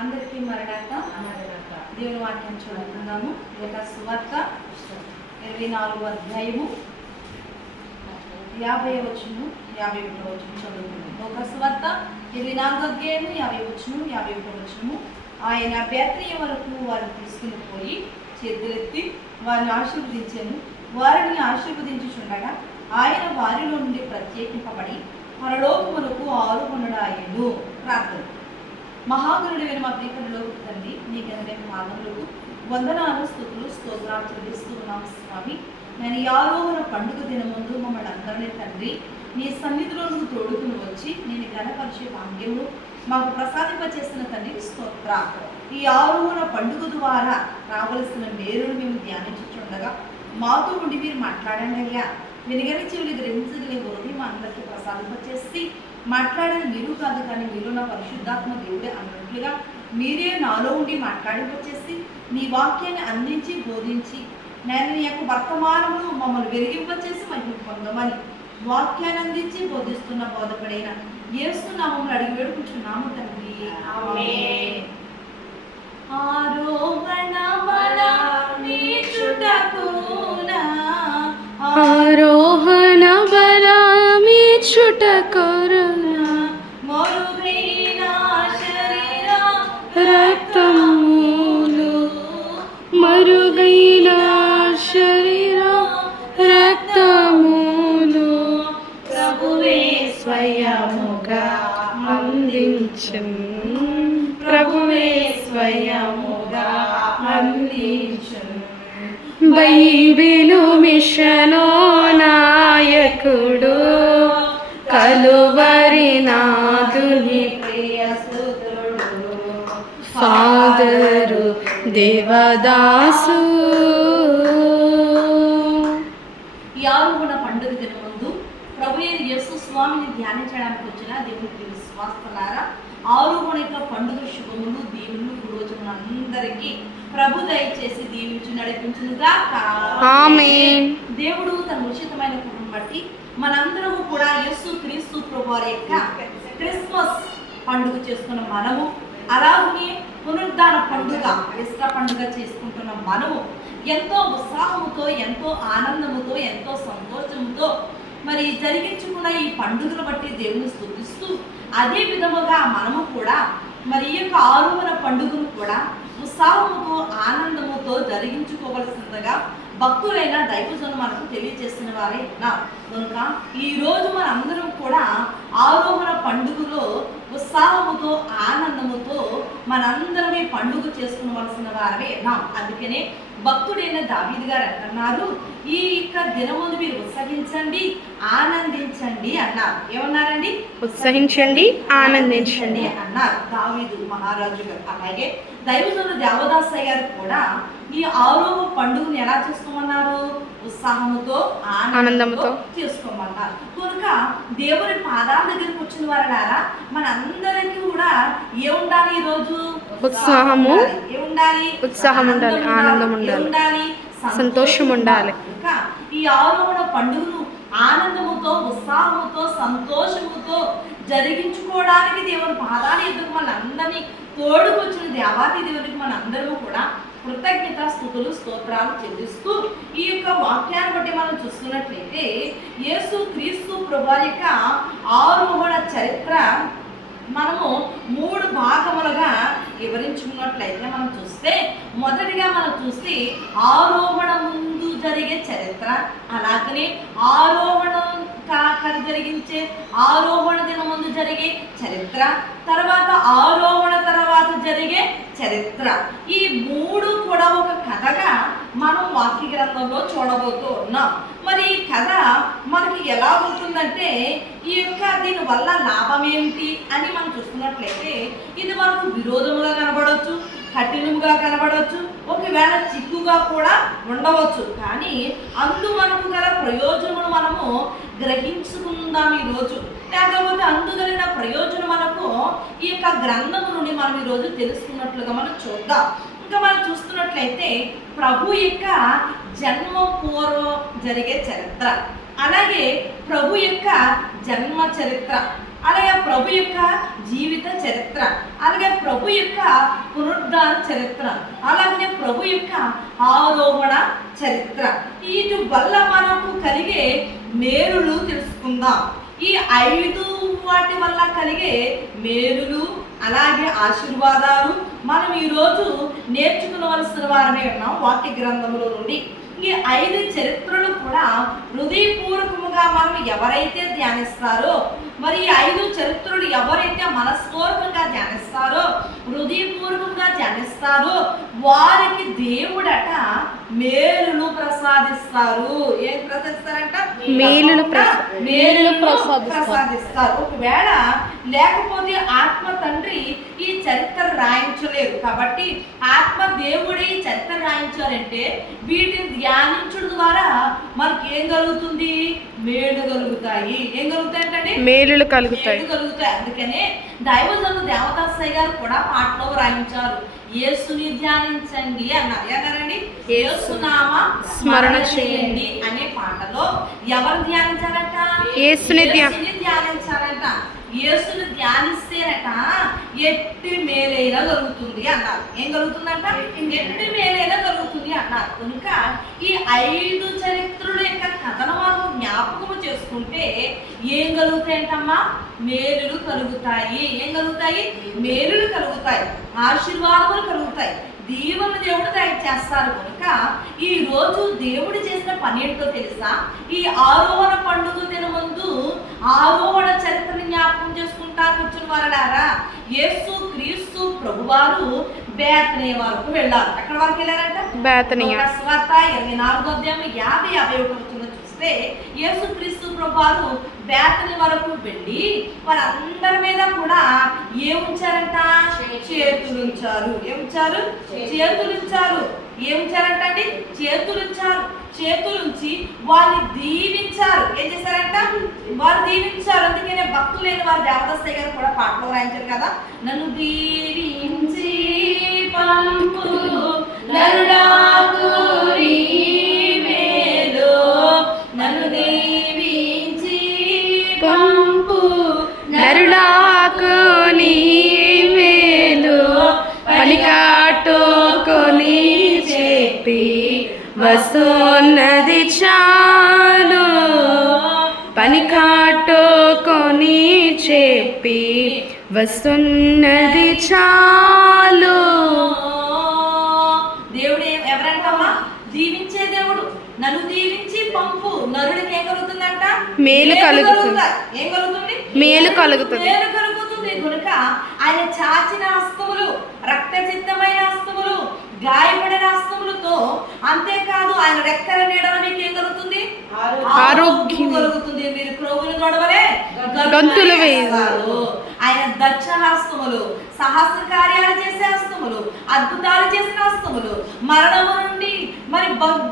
అందరికీ మరణాత దేవుని వాక్యం చదువుకుందాము. యొక్క సువార్త 24వ అధ్యాయము 50వ వచనం 51వ వచనం చదువుకుందాం. ఒక సువార్త 24వ అధ్యాయము 50వ వచనం 51వ వచనము. ఆయన బేత్లెహేము వరకు వారిని తీసుకుని పోయి చేతులెత్తి వారిని ఆశీర్వదించాను. వారిని ఆశీర్వదించుచుండగా ఆయన వారిలో నుండి ప్రత్యేకింపబడి పరలోకమునకు ఆరోహణుడాయెను. ప్రార్థన. మహాగణుడైన మా ప్రియకుడిలో తండ్రి, నీకు అనేక పాదములకు వందనాలు, స్తుతులు, స్తోత్రాలు చెల్లిస్తూ ఉన్నాం స్వామి. నేను ఈ ఆరోహణ పండుగ దినముందు మమ్మల్ని అందరినీ తండ్రి నీ సన్నిధిలో తోడుకుని వచ్చి నేను ఘనపరిచే భాగ్యమును మాకు ప్రసాదింపచేసిన తండ్రి స్తోత్ర. ఈ ఆరోహణ పండుగ ద్వారా రావలసిన మేలును మేము ధ్యానించుచుండగా మాతో ఉండి మీరు మాట్లాడండి అయ్యా. వెనుగని చెవులు గ్రహించగలిగే బోధి మా అందరికీ ప్రసాదింపచేసి మాట్లాడని మీరు కాదు, కానీ మీరు నా పరిశుద్ధాత్మ దేవుడే అన్నట్లుగా మీరే నాలో ఉండి మాట్లాడింపచేసి నీ వాక్యాన్ని అందించి బోధించి నేను నీ యొక్క వర్తమానమును మమ్మల్ని వెలిగింపచేసి మహిమ పొందమని వాక్యాన్ని అందించి బోధిస్తున్న బోధకుడైన యేసు నామములో అడిగి వేడుకుంటున్నాము తండ్రి. ఆమేన్. ఆరోహణ బలమీచుటకునా ఆరోహణ బలమీచుటకునా మరుగైన శరీర రక్తములు మరుగైన శరీర రక్తములు ప్రభువే స్వయముగా అందించును. ప్రభువే స్వయముగా అందించును. బైబిలు మిషను నాయకుడు కలువరి నాదుని ప్రియసుతుడు ఫాదరు దేవదాసు. ఈ ఆరోహణ పండుగ దినముందు ప్రభు అయిన యేసు స్వామిని ధ్యానించడానికి వచ్చిన దేవునికి విశ్వాసులారా, ఆరోహణ యొక్క పండుగ శుభములు, దీవులు, రోజులు అందరికీ ప్రభు దయచేసి దీవించి నడిపించునుగాక. ఆమేన్. దేవుడు తన ఉచితమైన కృపను బట్టి మనందరము కూడా యేసు క్రీస్తు ప్రభు వారి యొక్క క్రిస్మస్ పండుగ చేసుకున్న మనము, అలాగే పునరుద్ధాన పండుగ ఈస్టర్ పండుగ చేసుకుంటున్న మనము ఎంతో ఉత్సాహముతో, ఎంతో ఆనందముతో, ఎంతో సంతోషముతో మరి జరిగించుకున్న ఈ పండుగను బట్టి దేవుని స్తుతిస్తూ, అదే విధముగా మనము కూడా మరి ఈ యొక్క ఆరోహణ పండుగను కూడా ఉత్సాహముతో, ఆనందముతో జరిగించుకోవలసిందిగా భక్తులైన దైవజనులు మనకు తెలియజేస్తున్న వారే ఉన్నారు. కనుక ఈరోజు మనందరం కూడా ఆరోహణ పండుగలో ఉత్సాహముతో, ఆనందముతో మనందరం ఈ పండుగ చేసుకోవలసిన వారే ఉన్నాం. అందుకనే భక్తుడైన దావీదు గారు అంటున్నారు, ఈ యొక్క దినముందు మీరు ఉత్సహించండి, ఆనందించండి అన్నారు. ఏమన్నారండి? ఉత్సహించండి, ఆనందించండి అన్నారు దావీదు మహారాజు గారు. అలాగే దైవజనులు దేవదాసయ్య గారు కూడా ఈ ఆరోహణ పండుగను ఎలా చేసుకోమన్నారు? ఉత్సాహముతో, ఆనందంతో చేసుకోమన్నారు. కనుక దేవుని పాదాల దగ్గరికి వచ్చిన వారలారా, మనందరికీ కూడా ఏముండాలి? ఈ రోజు ఉత్సాహము, ఏముండాలి? ఉత్సాహం ఉండాలి, ఆనందం ఉండాలి, సంతోషం ఉండాలి. ఇంకా ఈ ఆరోహణ పండుగను ఆనందముతో, ఉత్సాహముతో, సంతోషముతో జరిగించుకోవడానికి దేవుని పాదాల ఎదురు మనందరినీ తోడుకొచ్చిన దేవాది దేవునికి మనందరము కూడా కృతజ్ఞత, స్తుతులు, స్తోత్రాలు చెల్లిస్తూ ఈ యొక్క వాక్యాన్ని బట్టి మనం చూస్తున్నట్లయితే యేసు క్రీస్తు ప్రభువు యొక్క ఆరోహణ చరిత్ర మనము 3 భాగములుగా వివరించుకున్నట్లయితే మనం చూస్తే, మొదటిగా మనం చూస్తే ఆరోహణ ముందు జరిగే చరిత్ర, అలాగనే ఆరోహణ జరిగించే ఆరోహణ దినం ముందు జరిగే చరిత్ర, తర్వాత ఆరోహణ తర్వాత జరిగే చరిత్ర. ఈ 3 కూడా ఒక కథగా మనం వాక్య గ్రంథంలో చూడబోతూ ఉన్నాం. మరి ఈ కథ మనకి ఎలా ఉంటుందంటే, ఈ యొక్క దీని వల్ల లాభం ఏమిటి అని మనం చూస్తున్నట్లయితే ఇది మనకు విరోధముగా కనబడవచ్చు, కఠినముగా కనబడవచ్చు, ఒకవేళ చిక్కుగా కూడా ఉండవచ్చు. కానీ అందు మనకు గల ప్రయోజనమును మనము గ్రహించుకుందాం ఈరోజు. లేకపోతే అందుగలిగిన ప్రయోజనం మనకు ఈ యొక్క గ్రంథము నుండి మనం ఈరోజు తెలుసుకున్నట్లుగా మనం చూద్దాం. ఇంకా మనం చూస్తున్నట్లయితే ప్రభు యొక్క జన్మ పూర్వం జరిగే చరిత్ర, అలాగే ప్రభు యొక్క జన్మ చరిత్ర, అలాగే ప్రభు యొక్క జీవిత చరిత్ర, అలాగే ప్రభు యొక్క పునరుద్ధాన చరిత్ర, అలాగే ప్రభు యొక్క ఆరోహణ చరిత్ర. వీటి వల్ల మనకు కలిగే మేలులు తెలుసుకుందాం. ఈ 5 వాటి వల్ల కలిగే మేలులు అలాగే ఆశీర్వాదాలు మనం ఈరోజు నేర్చుకునవలసిన వారమే ఉన్నాం వాక్య గ్రంథంలో నుండి. ఈ 5 చరిత్రలు కూడా హృదయపూర్వకముగా మనం ఎవరైతే ధ్యానిస్తారో, మరి ఈ 5 చరిత్రలు ఎవరైతే మనస్పూర్వకంగా ధ్యానిస్తారో, హృదయపూర్వకంగా ధ్యానిస్తారో వారికి దేవుడట మేలును ప్రసాదిస్తారు. ఏం ప్రసాదిస్తారంట? మేలును ప్రసాదిస్తారు. ఒకవేళ లేకపోతే ఆత్మ తండ్రి ఈ చరిత్ర రాయించలేరు. కాబట్టి ఆత్మ దేవుడే ఈ చరిత్ర రాయించారంటే వీటిని ధ్యానించడం ద్వారా మనకి ఏం కలుగుతుంది? మేలు కలుగుతాయి. ఏం కలుగుతాయంటే మేలులు కలుగుతాయి. అందుకనే దైవజనులు దేవదాసయ్య గారు కూడా పాటలో రాయించారు, యేసుని ధ్యానించండి అన్నారు. ఏమన్నారండి? యేసునామ స్మరణ చేయండి అనే పాటలో ఎవరు ధ్యానించారట? యేసుని ధ్యానించారట. యేసుని ధ్యానిస్తేనట ఎట్టి మేలైనా కలుగుతుంది అన్నారు. ఏం కలుగుతుందంట? ఎట్టి మేలైనా కలుగుతుంది అన్నారు. కనుక ఈ 5 చరిత్రల యొక్క కథను మనం జ్ఞాపకము చేసుకుంటే ఏం కలుగుతాయంటమ్మా? మేలులు కలుగుతాయి. ఏం కలుగుతాయి? మేలులు కలుగుతాయి, ఆశీర్వాదములు కలుగుతాయి, దీవెన దేవుడు దయచేస్తారు. కనుక ఈ రోజు దేవుడు చేసిన పని ఏంటో తెలుసా? ఈ ఆరోహణ పండుగ దినమందు ఆరోహణ చరిత్రను జ్ఞాపకం చేసుకుంటా కూర్చుని వారడారా యేసు క్రీస్తు ప్రభువారు బేతనీ వరకు వెళ్ళారు. ఎక్కడ వరకు వెళ్ళారంట? బేతనీయ. 24వ అధ్యాయం 50-51 చూస్తే యేసు క్రీస్తు ప్రభువారు బేతనీ వరకు వెళ్ళి వారందరి మీద కూడా ఏముంచారంట? చేతులుంచారు. ఏముంచారు? చేతులుంచారు. ఏముంచారంట అండి? చేతులుంచారు. చేతులుంచి వారిని దీవించారు. ఏం చేశారంట? వారు దీవించారు. అందుకనే భక్తులైన వారు దేవదాసయ్య గారు కూడా పాటలో రాయించారు కదా, నన్ను దీవించి పంపు నరుడాకు మేలు, నన్ను దీవించి పంపు నరుడాకు నీ మేలు, పనికాటుకొని చెప్పి వస్తున్నది చాలు, పనికాటుకొని చెప్పి వస్తున్నది చాలు. దేవుడు ఎవరంటమ్మా? దీవించే దేవుడు. నన్ను దీవించి పంపు. నరుడికి ఏం కలుగుతుందంట? మేలు కలుగుతుంది. ఏం కలుగుతుంది? మేలు కలుగుతుంది. మేలు కలుగుతుంది. కనుక ఆయన చాచిన హస్తములు, రక్తసిద్ధమైన హస్తములు, గాయపడిన హస్తములతో, అంతేకాదు ఆయన రెక్కల నీడన మీకు ఏం కలుగుతుంది? ఆరోగ్యం కలుగుతుంది. మీరు ప్రభువుని గొడవలే గంతులు వేస్తారు. ఆయన దక్ష హస్తములు, సహస్ర కార్యాలు చేసే హస్తములు, అద్భుతాలు చేసిన హస్తములు, మరణము నుండి మరి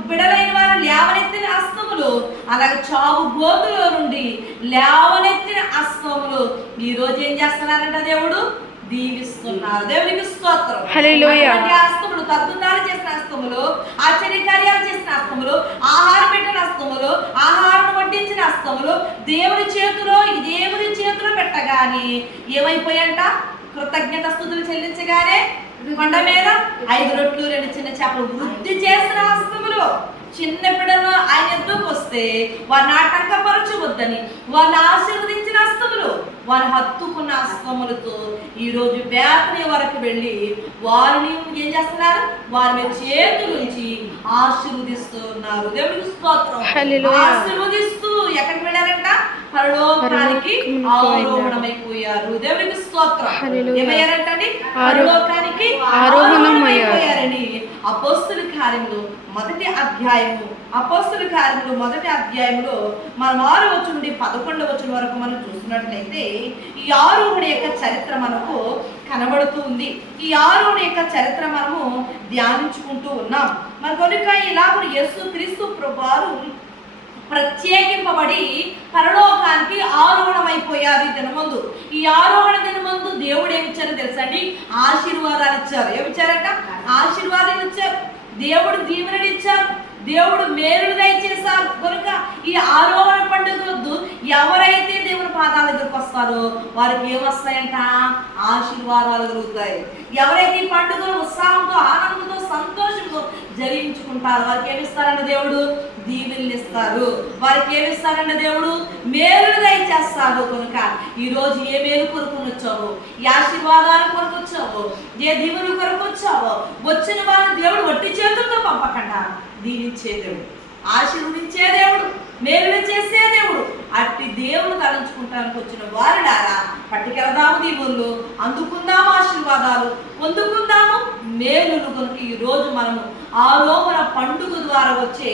బిడలైన వారు లేవనెత్తిన హస్తములు, అలాగే చావు గోతులో నుండి లేవనెత్తిన హస్తములు ఈ రోజు ఏం చేస్తున్నారంట? దేవుడు దీవిస్తున్నారు. దేవునికి స్తోత్రం. హల్లెలూయా. హస్తములు, అద్భుతాలు చేసిన హస్తములు, ఆశ్చర్యకార్యాలు చేసిన హస్తములు, ఆహారం పెట్టిన హస్తములు, ఆహారం వడ్డించిన హస్తములు దేవుని చేతిలో పెట్టగానే ఏమైపోయంట? కృతజ్ఞత స్తుతులు చెల్లించగానే కొండ మీద 5 రొట్లు 2 చిన్న చేపలు వృద్ధి చేసిన హస్తములు. చిన్న బిడ్డలు ఆయన ఎద్దుకు వస్తే వారిని ఆటంకపరచవద్దని వారిని ఆశీర్వదించిన హస్తములు, వారిని హత్తుకున్న హస్తములతో ఈరోజు బేతనీ వరకు వెళ్ళి వారిని ఏం చేస్తున్నారు? వారి మీద చేతులుంచి ఆశీర్వదిస్తున్నారు. దేవుడికి స్తోత్రం. ఆశీర్వదిస్తూ ఎక్కడికి వెళ్ళారంట? పరలోకానికి ఆరోహణమైపోయారు. దేవుడికి స్తోత్రం. ఏమయ్యారంటండి? పరలోకానికి ఆరోహణమైపోయారని అపోస్తుల కార్యములు మొదటి అధ్యాయములో మనం 6వ వచనం నుండి 11వ వచనం వరకు మనం చూసినట్లయితే ఈ ఆరోహణ యొక్క చరిత్ర మనకు కనబడుతూ ఉంది. ఈ ఆరోహణ యొక్క చరిత్ర మనము ధ్యానించుకుంటూ ఉన్నాం. మరి కనుక ఇలాగ యేసు క్రీస్తు ప్రభువారు ప్రత్యేకింపబడి పరలోకానికి ఆరోహణమైపోయారు. ఈ దినమందు, ఈ ఆరోహణ దినమందు దేవుడు ఏమిచ్చారో తెలుసండి? ఆశీర్వాదాలు ఇచ్చారు. ఏమిచ్చారంట? ఆశీర్వాదాలు ఇచ్చారు. దేవుడు దీవెనలు ఇచ్చారు. దేవుడు మేలును దయచేశారు కనుక ఈ ఆరోహణ పండుగ వద్దు ఎవరైతే దేవుని పాదాల దగ్గరకు వస్తారో వారికి ఏమొస్తాయంట? ఆశీర్వాదాలు కలుగుతాయి. ఎవరైతే ఈ పండుగను ఉత్సాహంతో ఆనందంతో సంతోషంతో జరిగించుకుంటారో వారికి ఏమిస్తారంట దేవుడు? దీవెనలు ఇస్తారు. వారికి ఏమిస్తారంట దేవుడు? మేలును దయచేస్తాడు. కనుక ఈరోజు ఏ మేలు కొరకు వచ్చావో, ఏ ఆశీర్వాదాల కొరకు వచ్చావో, ఏ దీవెనల కొరకు వచ్చావో, వచ్చిన వారిని దేవుడు వట్టి చేతులతో పంపకుండా దీవించే దేవుడు, ఆశీర్వదించే దేవుడు, మేలులు చేసే దేవుడు. అట్టి దేవుడు తలంచుకుంటానికి వచ్చిన వారిడారా పట్టుకెళదాము దీవులు, అందుకుందాము ఆశీర్వాదాలు, పొందుకుందాము మేలులు. కనుక ఈరోజు మనము ఆరోహణ పండుగ ద్వారా వచ్చే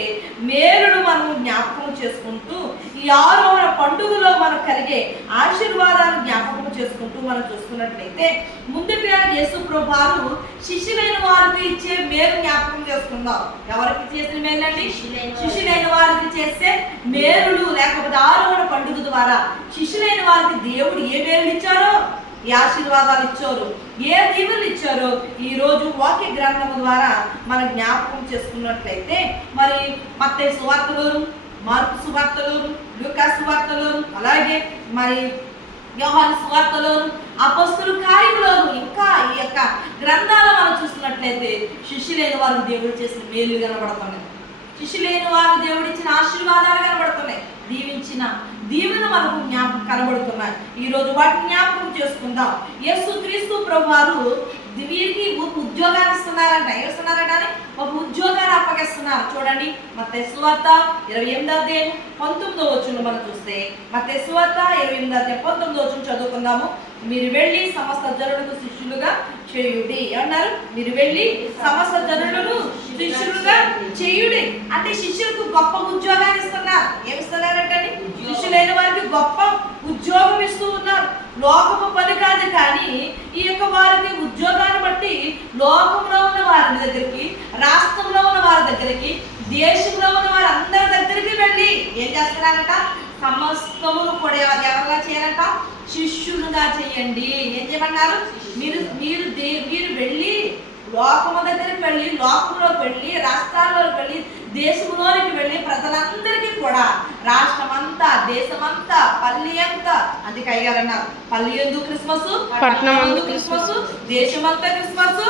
మేలును మనము జ్ఞాపకం చేసుకుంటూ, ఈ ఆరోహణ పండుగలో మనకు కలిగే ఆశీర్వాదాలు జ్ఞాపకం చేసుకుంటూ మనం చూసుకున్నట్లయితే ముందుగా యేసు ప్రభువు శిష్యులైన వారికి ఇచ్చే మేలు జ్ఞాపకం చేసుకుందాం. ఎవరికి చేసిన మేలండి? శిష్యులైన వారికి చేసే మేలులు. లేకపోతే ఆరోహణ పండుగ ద్వారా శిష్యులైన వారికి దేవుడు ఏ మేలు ఇచ్చారో, ఏ ఆశీర్వాదాలు ఇచ్చారు, ఏ దీవెనలు ఇచ్చారో ఈ రోజు వాక్య గ్రంథము ద్వారా మనం జ్ఞాపకం చేసుకున్నట్లయితే మరి మత్తయి సువార్తలోను, మార్కు సువార్తలోను, లూకా సువార్తలోను, అలాగే మరి యోహాను సువార్తలోను, అపొస్తలుల కార్యములోను, ఇంకా ఈ యొక్క గ్రంథాలు మనం చూస్తున్నట్లయితే శిష్యులైన వారికి దేవుడు చేసిన మేలు కనబడుతున్నాయి. శిష్యులైన వారు దేవుడిచ్చిన ఆశీర్వాదాలు కనబడుతున్నాయి. దీవించిన దీవెన మనకు జ్ఞాపకం కనబడుతున్నాయి. ఈరోజు వాటిని జ్ఞాపకం చేసుకుందాం. యేసు క్రీస్తు ప్రభువారు వీరికి ఉద్యోగాన్ని ఇస్తున్నారంట. ఏమిస్తున్నారంట? ఒక ఉద్యోగాన్ని అప్పగిస్తున్నారు. చూడండి మత్తయి సువార్త 28:19 మనం చూస్తే, మత్తయి సువార్త 28:19 చదువుకుందాము. మీరు వెళ్ళి సమస్త జనులకు శిష్యులుగా చేయుడి అన్నారు. మీరు వెళ్ళి సమస్త జనులను శిష్యులుగా చేయుడి అంటే శిష్యులకు గొప్ప ఉద్యోగాన్ని ఇస్తున్నారు. ఏమిస్తున్నారంటే శిష్యులైన వారికి గొప్ప ఉద్యోగం ఇస్తూ ఉన్నారు. లోకము పని కాదు, కానీ ఈ యొక్క వారికి ఉద్యోగాన్ని బట్టి లోకంలో ఉన్న వారి దగ్గరికి, రాష్ట్రంలో ఉన్న వారి దగ్గరికి, దేశంలో ఉన్న వారి అందరి దగ్గరికి వెళ్ళి ఏం చేస్తున్నారంట? సమస్తమును కూడా ఎవరిగా చేయాలంట? శిష్యులుగా చేయండి. ఏం చేయమన్నారు? మీరు వెళ్ళి లోకము దగ్గరికి వెళ్ళి, లోకంలోకి వెళ్ళి, రాష్ట్రాల్లోకి వెళ్ళి, దేశంలోనికి వెళ్ళి ప్రజలందరికీ కూడా రాష్ట్రమంతా, దేశమంతా, పల్లి అంతా, అందుకే అయ్యారన్నారు పల్లి ఎందు క్రిస్మస్, పట్టణం ఎందు క్రిస్మస్, దేశమంతా క్రిస్మస్,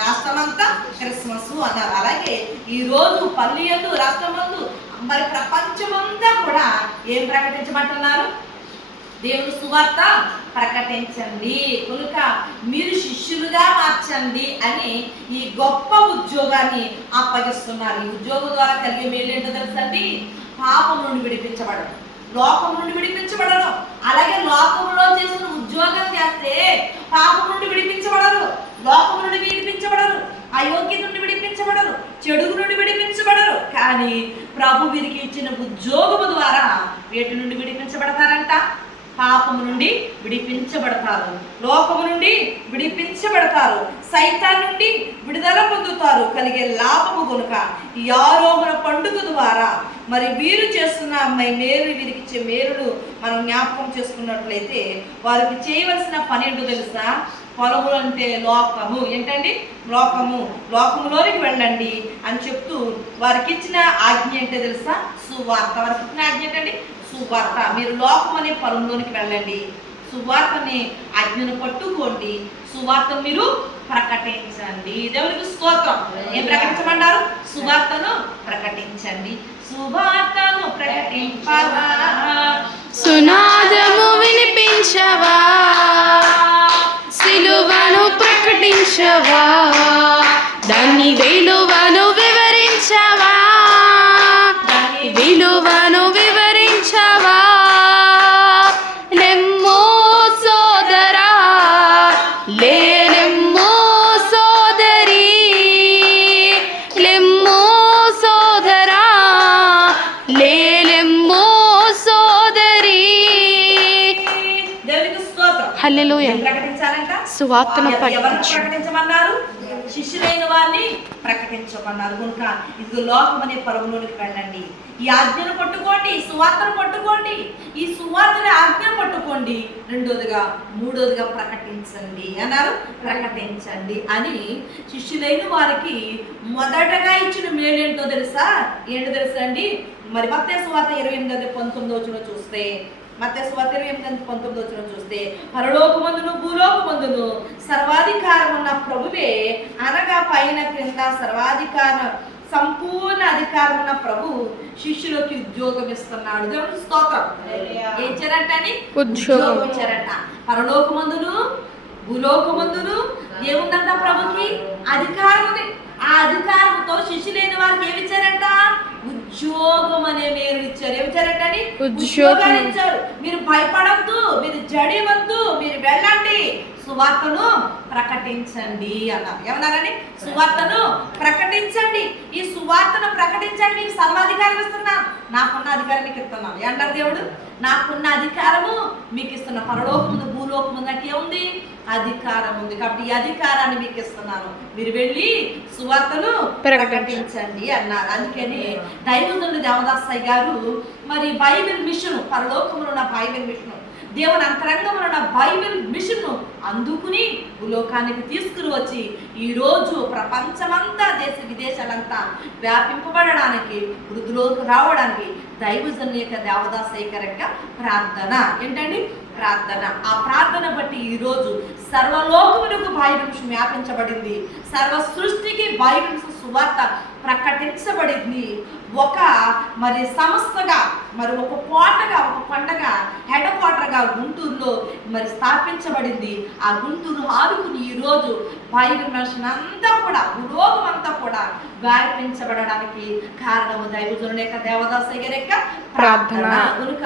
రాష్ట్రమంతా క్రిస్మస్ అన్నారు. అలాగే ఈ రోజు పల్లి ఎందు, రాష్ట్రమందు, మరి ప్రపంచమంతా కూడా ఏం ప్రకటించమంటున్నారు? దేవుని సువార్త ప్రకటించండి. కనుక మీరు శిష్యులుగా మార్చండి అని ఈ గొప్ప ఉద్యోగాన్ని అప్పగిస్తున్నారు. ఈ ఉద్యోగం ద్వారా కలిగే మేలు ఏంటో తెలుసండి? పాపం నుండి విడిపించబడడం, లోకం నుండి విడిపించబడడం. అలాగే లోకంలో చేసిన ఉద్యోగం చేస్తే పాపం నుండి విడిపించబడరు, లోకం నుండి విడిపించబడరు, అయోగ్యత నుండి విడిపించబడరు, చెడుగు నుండి విడిపించబడరు. కానీ ప్రభు వీరికి ఇచ్చిన ఉద్యోగము ద్వారా వేటి నుండి విడిపించబడతారంట? పాపము నుండి విడిపించబడతారు, లోకము నుండి విడిపించబడతారు, సైతాన్ నుండి విడుదల పొందుతారు. కలిగే లాభము కనుక ఈ ఆరోహణ పండుగ ద్వారా మరి వీరు చేస్తున్న మేలు, వీరికిచ్చే మేలును మనం జ్ఞాపకం చేసుకున్నట్లయితే వారికి చేయవలసిన పని ఏంటో తెలుసా? పొలములు అంటే లోకము. ఏంటండి? లోకము. లోకములోనికి వెళ్ళండి అని చెప్తూ వారికి ఇచ్చిన ఆజ్ఞ ఏంటో తెలుసా? సువార్త. వారికి ఇచ్చిన ఆజ్ఞ ఏంటండి? సువార్త. మీరు లోకం అనే పొలంలోనికి వెళ్ళండి, సువార్తని ఆజ్ఞను పట్టుకోండి, సువార్తను మీరు ప్రకటించండి. దేవునికి స్తోత్రం. ఏం ప్రకటించమన్నారు? సువార్తను ప్రకటించండి. సువార్తను ప్రకటించవా, సునాదము వినిపించవా, సిలువను ప్రకటించవా, దాని విలువను వివరించవా, విలువను వివరించవా. లెమ్మో సోదరా, లెమ్మో సోదరి, లెమ్మో సోదరా, లెమ్మో సోదరి. దేవునికి స్తోత్రం. హల్లెలూయా. ప్రకటించాలంట. సువార్తను ప్రకటించమన్నారు? శిష్యులైన వారిని ప్రకటించమన్నారు. కనుక ఇది లోకం అనే పరుగులోనికి వెళ్ళండి, ఈ ఆజ్ఞను పట్టుకోండి, సువార్తను పట్టుకోండి, ఈ సువార్తని ఆజ్ఞను పట్టుకోండి, రెండోదిగా మూడోదిగా ప్రకటించండి అన్నారు. ప్రకటించండి అని శిష్యులైన వారికి మొదటగా ఇచ్చిన మేలేంటో తెలుసా? ఏంటో తెలుసా అండి? మరి మత్తయి సువార్త 28:19 చూస్తే, మత్తయి సువార్త 28:19 చూస్తే, పరలోకమందును భూలోకమందును సర్వాధికారం ఉన్న ప్రభువే, అనగా పైన క్రింద సర్వాధికార సంపూర్ణ అధికారం ఉన్న ప్రభు శిష్యులకి ఉద్యోగం ఇస్తున్నాడు. దేవుని స్తోత్రం. ఏం చేరటని? ఉద్యోగం ఇచ్చారట. పరలోకమందును భూలోకమందును ఏముందంట? ప్రభుకి అధికారం ఉంది. ఆ అధికారంతో శిష్యులైన వారికి ఏమి ఇచ్చారంట? ఉద్యోగం అనే మీరు ఇచ్చారు. ఏమిచ్చారంటని? ఉద్యోగాలు ఇచ్చారు. మీరు భయపడద్దు, మీరు జడివద్దు, మీరు వెళ్ళండి, సువార్తను ప్రకటించండి అన్నారు. ఏమన్నారని? సువార్తను ప్రకటించండి. ఈ సువార్తను ప్రకటించండి, మీకు సర్వాధికారం ఇస్తున్నాను, నాకున్న అధికారం మీకు ఇస్తున్నాను. ఏమంటారు దేవుడు? నాకున్న అధికారము మీకు ఇస్తున్నా. పరలోకం ఉంది, భూలోకం ఉంది, అంటే ఏముంది? అధికారం ఉంది. కాబట్టి ఈ అధికారాన్ని మీకు ఇస్తున్నాను, మీరు వెళ్ళి సువార్తను ప్రకటించండి అన్నారు. అందుకని దైవజనుడు దేవదాసయ్య గారు మరి బైబిల్ మిషన్, పరలోకములో ఉన్న బైబిల్ మిషన్, దేవుని అంతరంగంలో ఉన్న బైబిల్ మిషన్ను అందుకుని భూలోకానికి తీసుకుని వచ్చి ఈరోజు ప్రపంచమంతా, దేశ విదేశాలంతా వ్యాపింపబడడానికి, వృద్ధిలోకి రావడానికి దైవజనుల యొక్క దేవదాసయ్య గారి యొక్క ప్రార్థన ఏంటండి? ప్రార్థన. ఆ ప్రార్థన బట్టి ఈరోజు సర్వలోకములకు బైబిల్ మిషన్ వ్యాపించబడింది. సర్వ సృష్టికి బైబిల్ సువార్త ప్రకటించబడింది. ఒక మరి సంస్థగా, మరి ఒక కోటగా, ఒక పండగ హెడ్ క్వార్టర్గా గుంటూరులో మరి స్థాపించబడింది. ఆ గుంటూరు ఆదుకుని ఈరోజు బైబిల్ మిషన్ అంతా కూడా, భూలోకం అంతా కూడా వ్యాపించబడడానికి కారణము దైవజనుల యొక్క దేవదాసయ్య గారి యొక్క ప్రార్థన. కనుక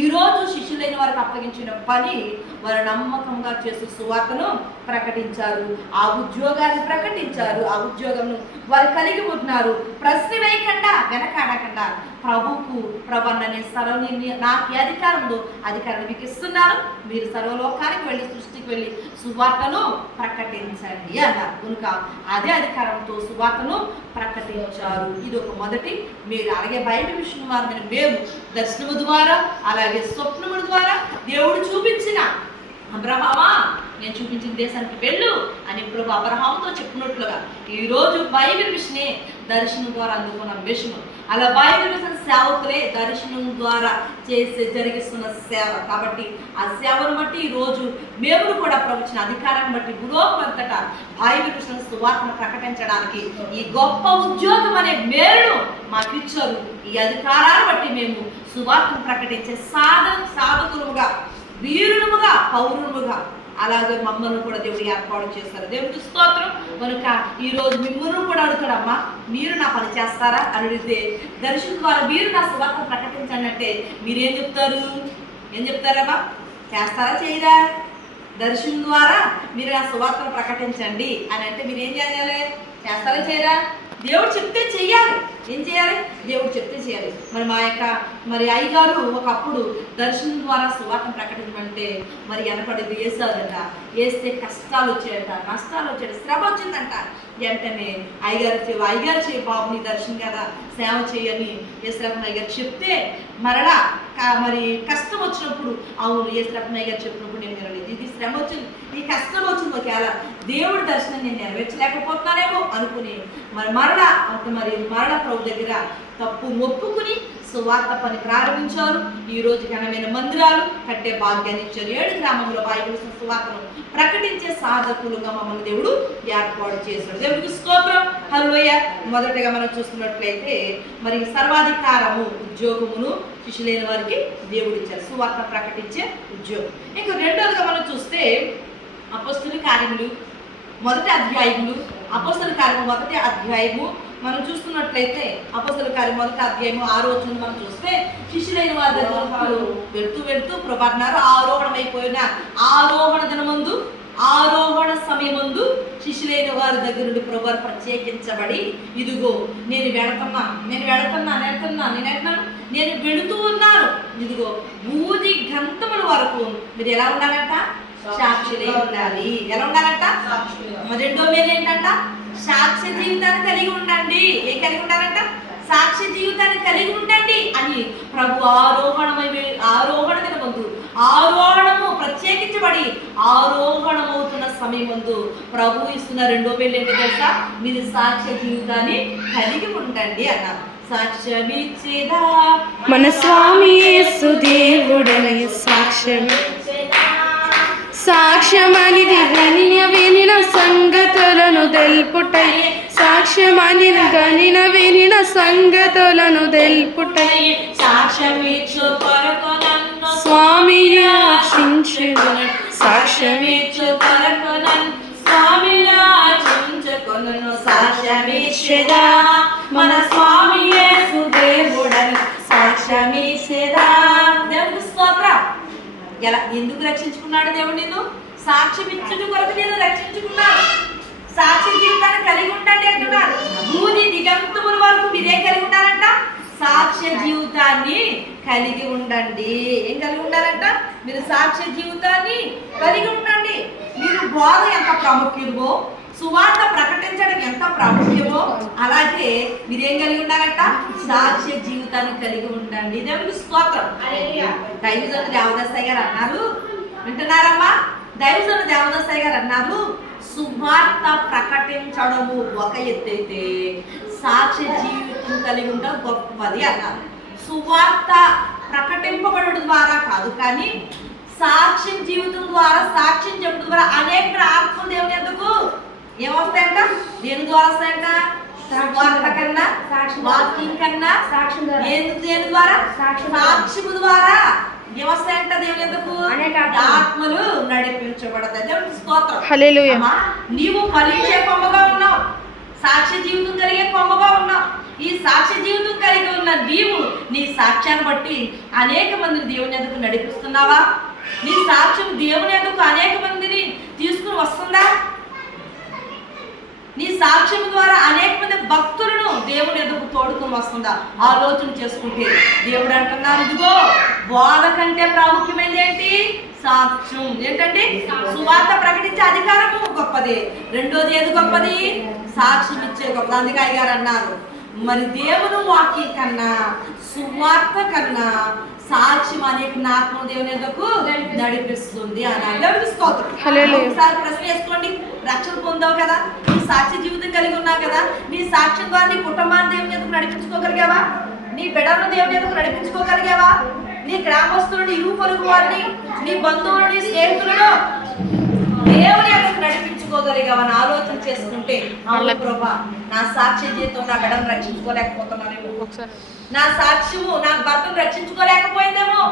ఈరోజు శిష్యులైన వారికి అప్పగించిన పని వారు నమ్మకంగా చేసి సువార్తను ప్రకటించారు. ఆ ఉద్యోగాన్ని ప్రకటించారు. ఆ ఉద్యోగంను వారు కలిగి ఉంటున్నారు. ప్రశ్న వేయకుండా, వెనకాడకుండా ప్రభుకు, ప్రభు అనే సర్వని నాకు ఏ అధికారం ఉందో అధికారాన్ని మీకు ఇస్తున్నాను, మీరు సర్వలోకానికి వెళ్ళి, సృష్టికి వెళ్ళి సువార్తను ప్రకటించండి అన్నారు. కనుక అదే అధికారంతో సువార్తను ప్రకటించారు. ఇది ఒక మొదటి మీరు. అలాగే బైబిల్ మిషన్ వారిని మేము దర్శనము ద్వారా, అలాగే స్వప్నముల ద్వారా దేవుడు చూపించిన, అబ్రహామా నేను చూపించిన దేశానికి వెళ్ళు అని ప్రభు అబ్రహాముతో చెప్పినట్లుగా ఈరోజు బైబిల్ మిషనే దర్శనం ద్వారా అందుకున్న మిషన్. అలా బైబిల్ మిషన్ సేవకులే దర్శనం ద్వారా జరిగిస్తున్న సేవ. కాబట్టి ఆ సేవను బట్టి ఈరోజు మేము కూడా ప్రభుత్వ అధికారాన్ని బట్టి భూలోకం అంతటా బైబిల్ మిషన్ సువార్తను ప్రకటించడానికి ఈ గొప్ప ఉద్యోగం అనే మేలును మాకు ఇచ్చారు. ఈ అధికారాన్ని బట్టి మేము సువార్తను ప్రకటించే సాధకులుగా, వీరులుగా, పౌరులుగా అలాగే మమ్మల్ని కూడా దేవుడు ఏర్పాటు చేస్తారు. దేవుడికి స్తోత్రం. కనుక ఈరోజు మిమ్మల్ని కూడా అడుగుతాడమ్మా, మీరు నా పని చేస్తారా అని అడిగితే, దర్శనం ద్వారా మీరు నా సువార్త ప్రకటించండి అంటే మీరేం చెప్తారు? ఏం చెప్తారమ్మా? చేస్తారా, చేయరా? దర్శనం ద్వారా మీరు నా సువార్తను ప్రకటించండి అని అంటే మీరు ఏం చేయాలి? చేస్తారా, చేయరా? దేవుడు చెప్తే చెయ్యాలి. ఏం చేయాలి? దేవుడు చెప్తే చేయాలి. మా యొక్క అయ్యగారు ఒకప్పుడు దర్శనం ద్వారా సువార్తను ప్రకటించమంటే వెనకడుగు వేసారట. వేస్తే కష్టాలు వచ్చాయట, నష్టాలు వచ్చాయట, శ్రమ వచ్చిందంట. వెంటనే అయ్యగారు చేయ బాబు, నీ దర్శనం కదా సేవ చేయని యేసరత్న అయ్యగారు చెప్తే, మరలా కష్టం వచ్చినప్పుడు అవును యేసరత్న అయ్యగారు చెప్పినప్పుడు నేను వినలేదు, ఇది శ్రమ వచ్చింది, ఈ కష్టం వచ్చింది, ఒకవేళ దేవుడి దర్శనం నేను నెరవేర్చలేకపోతున్నానేమో అనుకుని మరలా ప్రభు దగ్గర తప్పు ఒప్పుకుని సువార్త పని ప్రారంభించారు. ఈ రోజు ఘనమైన మందిరాలు కట్టే భాగ్యాన్ని ఇచ్చారు. 7 గ్రామంలో బైబిల్ సువార్తను ప్రకటించే సాధకులుగా మమ్మల్ని దేవుడు ఏర్పాటు చేశాడు. దేవుడికి స్తోత్రం. హల్లెలూయా. మొదటగా మనం చూస్తున్నట్లయితే సర్వాధికారము ఉద్యోగమును శిష్యులైన వారికి దేవుడు ఇచ్చారు, సువార్త ప్రకటించే ఉద్యోగం. ఇంకా రెండోదిగా మనం చూస్తే అపొస్తలుల కార్యములు మొదటి అధ్యాయములు, అపొస్తలుల కార్యము మొదటి అధ్యాయము మనం చూస్తున్నట్లయితే అపొస్తలుల కార్యం మొదటి అధ్యాయము 6వ వచనం మనం చూస్తే, శిష్యులైన వారి దగ్గర వెళ్తూ ప్రభు అన్నారు, ఆరోహణమైపోయిన ఆరోహణ దినమందు, ఆరోహణ సమయమందు శిష్యులైన వారి దగ్గర నుండి ప్రభు ప్రత్యేకించబడి, ఇదిగో నేను వెళుతూ ఉన్నాను, ఇదిగో బూది గంతముల వరకు మీరు ఎలా ఉండాలంట? సాక్షులే ఉండాలి. ఎలా ఉండాలంట? రెండో మేలు ఏంటంట? సాక్ష్య జీవితాన్ని కలిగి ఉండండి. ఏం కలిగి ఉండాలంట? సాక్ష్య జీవితాన్ని కలిగి ఉండండి అని ప్రభు ఆరోహణ ముందు ఆరోహణము ప్రత్యేకించబడి ఆరోహణమవుతున్న సమయం ముందు ప్రభు ఇస్తున్న రెండో మేలు ఏంటి తెలుసా? మీరు సాక్ష్య జీవితాన్ని కలిగి ఉండండి అన్నారు. సాక్ష్యమిచ్చేదా మన స్వామి యేసు దేవుడని సాక్ష్యమనిది వినిన సంగతులను తెలుపుటై సాక్ష్యమనిది వినిన సంగతులను తెలుపుటై సాక్ష్యమిచ్చు కొరకు నన్ను స్వామి యాచించెను సాక్ష్యమిచ్చు కొరకు నన్ను స్వామి యాచించుకొనును సాక్ష్యమిచ్చేదా మన స్వామి యేసు దేవుడని సాక్ష్యమిచ్చేదా. దేవునికి స్తోత్రం. ఎలా ఎందుకు రక్షించుకున్నాడు దేవుడు? నిన్ను సాక్ష్యం ఇచ్చుట కొరకు నేను రక్షించుకున్నాను. సాక్షి జీవితాన్ని కలిగి ఉండండి అంటున్నారు. భూమి దిగంతముల వరకు మీరే కలిగి ఉండాలంట. సాక్ష్య జీవితాన్ని కలిగి ఉండండి. ఏం కలిగి ఉండాలంట? మీరు సాక్ష్య జీవితాన్ని కలిగి ఉండండి. మీరు బోధ ఎంత ప్రాముఖ్యమో, సువార్త ప్రకటించడం ఎంత ప్రాముఖ్యమో అలాగే మీరేం కలిగి ఉండాలంట? సాక్ష్య జీవితాన్ని కలిగి ఉండండి. దేవునికి స్తోత్రం. దైవజనుడు దేవదాసయ్య గారు అన్నారు, వింటున్నారమ్మా? దైవజనుడు దేవదాసయ్య గారు అన్నారు, సువార్త ప్రకటించడము ఒక ఎత్తైతే సాక్ష్య జీవితం కలిగి ఉండడం గొప్పది అన్నారు. సువార్త ప్రకటింపబడడం ద్వారా కాదు, కానీ సాక్ష్యం జీవితం ద్వారా, సాక్ష్యం చెప్పడం ద్వారా అనేక ఆత్మలు దేవుని ఎందుకు ఏమొస్తాయంట? దేని ద్వారా వస్తాయంట? వార్త కన్నా, వాక్యం కన్నా, దేని ద్వారా? సాక్ష్యము ద్వారా ఏమొస్తాయంట? దేవుని ఎందుకు ఆత్మలు నడిపించబడతాయి. దేవునికి స్తోత్రం. హల్లెలూయా. నీవు ఫలించే కొమ్మగా ఉన్నావు, సాక్ష్య జీవితం కలిగే కొమ్మగా ఉన్నావు. ఈ సాక్ష్య జీవితం కలిగి ఉన్న నీవు నీ సాక్ష్యాన్ని బట్టి అనేక మందిని దేవుని ఎందుకు నడిపిస్తున్నావా? నీ సాక్ష్యం దేవుని ఎందుకు అనేక మందిని తీసుకుని వస్తుందా? నీ సాక్ష్యం ద్వారా అనేక మంది భక్తులను దేవుని ఎందుకు తోడుకుని వస్తుందా? ఆలోచన చేసుకుంటే దేవుడు అంటున్నారు, ఇదిగో బోధ కంటే ప్రాముఖ్యమైనది ఏంటి? సాక్ష్యం. ఏంటంటే సువార్త ప్రకటించే అధికారము గొప్పది. రెండోది ఏది గొప్పది? సాక్ష్యం ఇచ్చే గొప్పది. అందుకే అయ్యారు అన్నారు, మరి దేవుని వాక్యం కన్నా, సువార్త కన్నా సాక్ష్యం అనేక ఆత్మ దేవుని ఎందుకు నడిపిస్తుంది అని. దేవునికి స్తోత్రం. ఒకసారి ప్రశ్న వేసుకోండి. రక్షణ పొందావు కదా, నీ సాక్ష్య జీవితం కలిగి ఉన్నావు కదా, నీ సాక్ష్యం ద్వారా నీ కుటుంబాన్ని దేవుని ఎందుకు నడిపించుకోగలిగావా? నీ బిడ్డలను దేవుని ఎందుకు నడిపించుకోగలిగావా? నీ గ్రామస్తులని, ఇరుగు పొరుగు వారిని, నీ బంధువులని, స్నేహితులను దేవుని ఎందుకు నడిపించుకోగలిగావని ఆలోచన చేసుకుంటే, అవును ప్రభా, నా సాక్ష్య జీవితం నా బిడ్డను రక్షించుకోలేకపోతున్నానేమో, నా సాక్ష్యము నా భర్తను రక్షించుకోలేకపోయిందేమో,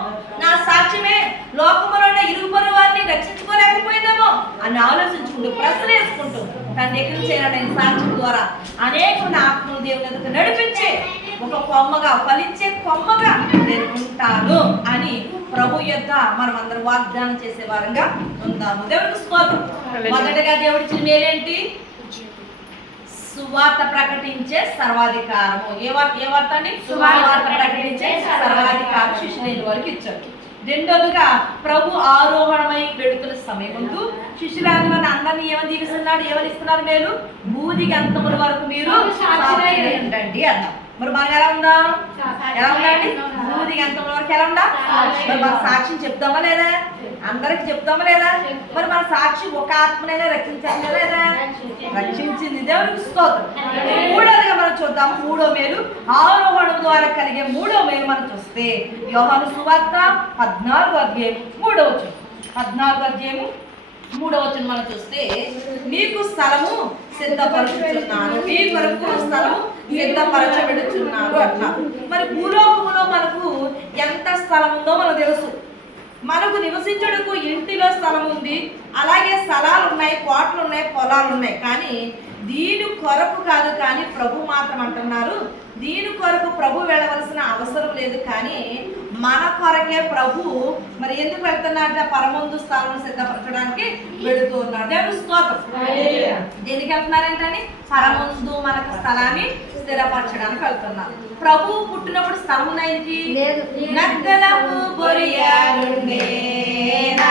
నా సాక్ష్యమే లోకములో ఉన్న ఇరుగు పొరుగు వారిని రక్షించుకోలేకపోయిందేమో అని ఆలోచించుకుంటూ, ప్రశ్న వేసుకుంటూ తను ఎక్కడ చేయాలని సాక్ష్యం ద్వారా అనేక ఆత్మలు దేవుని ఎదుట నడిపించే ఒక కొమ్మగా, ఫలించే కొమ్మగా నేను ఉంటాను అని ప్రభు యొక్క మనం అందరం వాగ్దానం చేసే వారంగా ఉందాము. దేవుడికి స్తోత్రం. మొదటగా దేవుడిచ్చిన మేలేంటి? సువార్త ప్రకటించే సర్వాధికారము. ఏ వార్త అండి? సువార్త ప్రకటించే సర్వాధికారం శిష్యులైన వారికి ఇచ్చారు. రెండోదిగా ప్రభు ఆరోహణమై వెళుతున్న సమయం ముందు శిష్యులను అందరినీ ఏమని దీవిస్తున్నాడు? ఏమని ఇస్తున్నారు? మేలు భూదికి అంతముల వరకు మీరు ఉండండి అన్నారు. మరి మనం ఎలా ఉందాం? ఎలా ఉందండి? భూదికి అంతముల వరకు ఎలా ఉందా? మరి మన సాక్ష్యం చెప్తామా లేదా? అందరికి చెప్తామా లేదా? మరి మన సాక్షి ఒక ఆత్మనైనా రక్షించాలి లేదా? రక్షించింది. దేవునికి స్తోత్రం. మూడోదిగా మనం చూద్దాం. మూడో మేలు ఆరోహణం ద్వారా కలిగే మూడో మేలు మనం చూస్తే యోహాను సువార్త 14వ అధ్యాయం 3వ వచనం. 14వ అధ్యాయం 3వ వచనం మనం చూస్తే, మీకు స్థలము సిద్ధపరచుచున్నాను, మీ కొరకు స్థలము సిద్ధపరచబెడుచున్నాను అంటున్నారు. మరి భూలోకములో మనకు ఎంత స్థలం ఉందో మనకు తెలుసు. మనకు నివసించడానికి ఇంటిలో స్థలం ఉంది, అలాగే స్థలాలు ఉన్నాయి, కోటలు ఉన్నాయి, పొలాలు ఉన్నాయి. కానీ దీని కొరకు కాదు, కానీ ప్రభు మాత్రం అంటున్నారు, దీని కొరకు ప్రభు వెళ్ళవలసిన అవసరం లేదు, కానీ మన కొరకే ప్రభు మరి ఎందుకు వెళ్తున్నాడంటే పరమందు స్థానం సిద్ధపరచడానికి వెళుతూ ఉన్నాడు. దేవుని స్తోత్రం. దేనికి వెళ్తున్నారంటే పరమందు మనకు స్థలాన్ని స్థిరపరచడానికి వెళ్తున్నారు. ప్రభు పుట్టినప్పుడు స్థలం ఉన్నాయనికి నక్కలకు బొరియాలుండే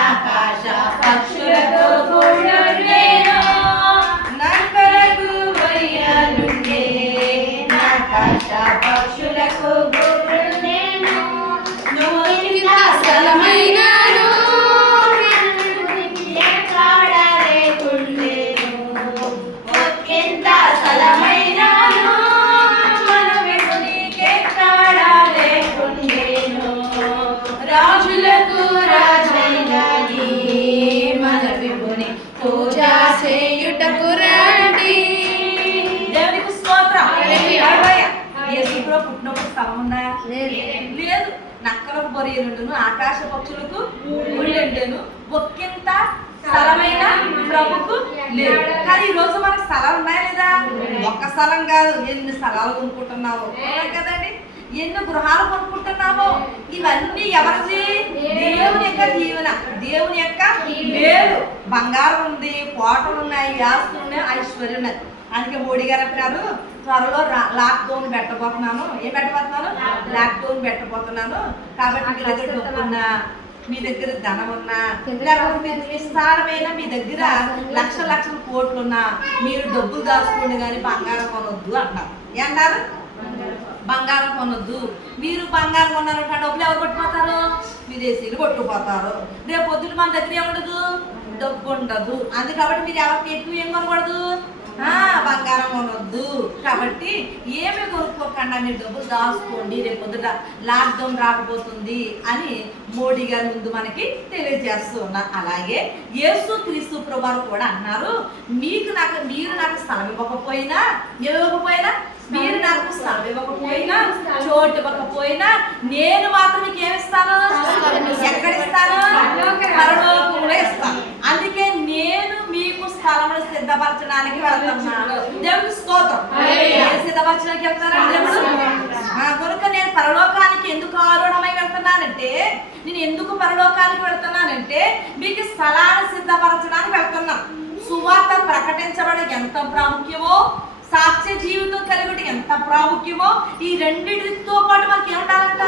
ఆకాశ పక్షులకు గూడుండెను. నక్కలకు బొరియాలుండే ఆకాశ పక్షులకు గూడుండెను. నువ్వు ఇంత స్థలమైనాను ఎక్కడ లేకుండెను. ఒక్కింత స్థలమైనాను మనకు నీకెక్కడ లేకుండెను. రాజులకు రాజైన నీ మన విభుని పూజ చేయుటకు రండి. దేవునికి స్తోత్రం. యేసుప్రభు పుట్టినప్పుడు స్థలం ఉందా? లేదు. నక్కలకు బొరియలుండును, ఆకాశ పక్షులకు గూళ్ళెండెను, ఒక్కింత స్థలమైన ప్రభుకు లేదు. కానీ ఈ రోజు మనకు స్థలాలు ఉన్నాయా లేదా? ఒక్క స్థలం కాదు, ఎన్ని స్థలాలు కొనుక్కుంటున్నావు కదండి, ఎన్ని గృహాలు కొనుక్కుంటున్నామో. ఇవన్నీ ఎవరిది? దేవుని యొక్క దీవెన, దేవుని యొక్క మేలు. బంగారం ఉంది, కోటలు ఉన్నాయి, ఆస్తులు ఉన్నాయి, ఐశ్వర్యం ఉన్నాయి. అందుకే మోడీ గారు అంటున్నారు త్వరలో లాక్డౌన్ పెట్టబోతున్నాను. ఏం పెట్టబోతున్నాను? లాక్డౌన్ పెట్టబోతున్నాను. కాబట్టి మీ దగ్గర డబ్బున్నా, మీ దగ్గర ధనం ఉన్నా, లేకపోతే విస్తారమైన మీ దగ్గర లక్షల కోట్లున్నా మీరు డబ్బులు దాచుకోండి కానీ బంగారం కొనొద్దు అంటారు. ఏమన్నారు? బంగారం కొనొద్దు. మీరు బంగారం కొన్నారంటే డబ్బులు ఎవరు కొట్టుకుపోతారు? విదేశీయులు కొట్టుకుపోతారు. రేపు పొద్దున మన దగ్గర ఏముండదు, డబ్బు ఉండదు. అందుకే కాబట్టి మీరు ఎవరికి ఎక్కువ ఏం కొనకూడదు, బంగారం కొనొద్దు. కాబట్టి ఏమి కొనుక్కోకుండా మీరు డబ్బులు దాచుకోండి, రేపు పొద్దుట లాక్డౌన్ రాకపోతుంది అని మోడీ గారి ముందు మనకి తెలియజేస్తూ ఉన్నారు. అలాగే యేసుక్రీస్తు ప్రభువు కూడా అన్నారు, మీరు నాకు స్థలం ఇవ్వకపోయినా, మీరు నాకు స్థలం ఇవ్వకపోయినా, చోటు ఇవ్వకపోయినా, నేను మాత్రం మీకు ఏమిస్తాను? ఎక్కడ ఇస్తాను? పరలోకంలో ఇస్తాను. అందుకే నేను మీకు స్థలమును సిద్ధపరచడానికి వెళ్తున్నాను. దేవునికి స్తోత్రం. సిద్ధపరచడానికి వెళ్తానండి దేవుడు. కనుక నేను పరలోకానికి ఎందుకు ఆరూఢమై వెళ్తున్నానంటే, నేను ఎందుకు పరలోకానికి వెళ్తున్నానంటే మీకు స్థలాన్ని సిద్ధపరచడానికి వెళ్తున్నాను. సువార్త ప్రకటించబడి ఎంత ప్రాముఖ్యమో, సాక్ష్య జీవితం కలిగి ఎంత ప్రాముఖ్యమో, ఈ రెండింటితో పాటు మనకి ఏముండాలంట?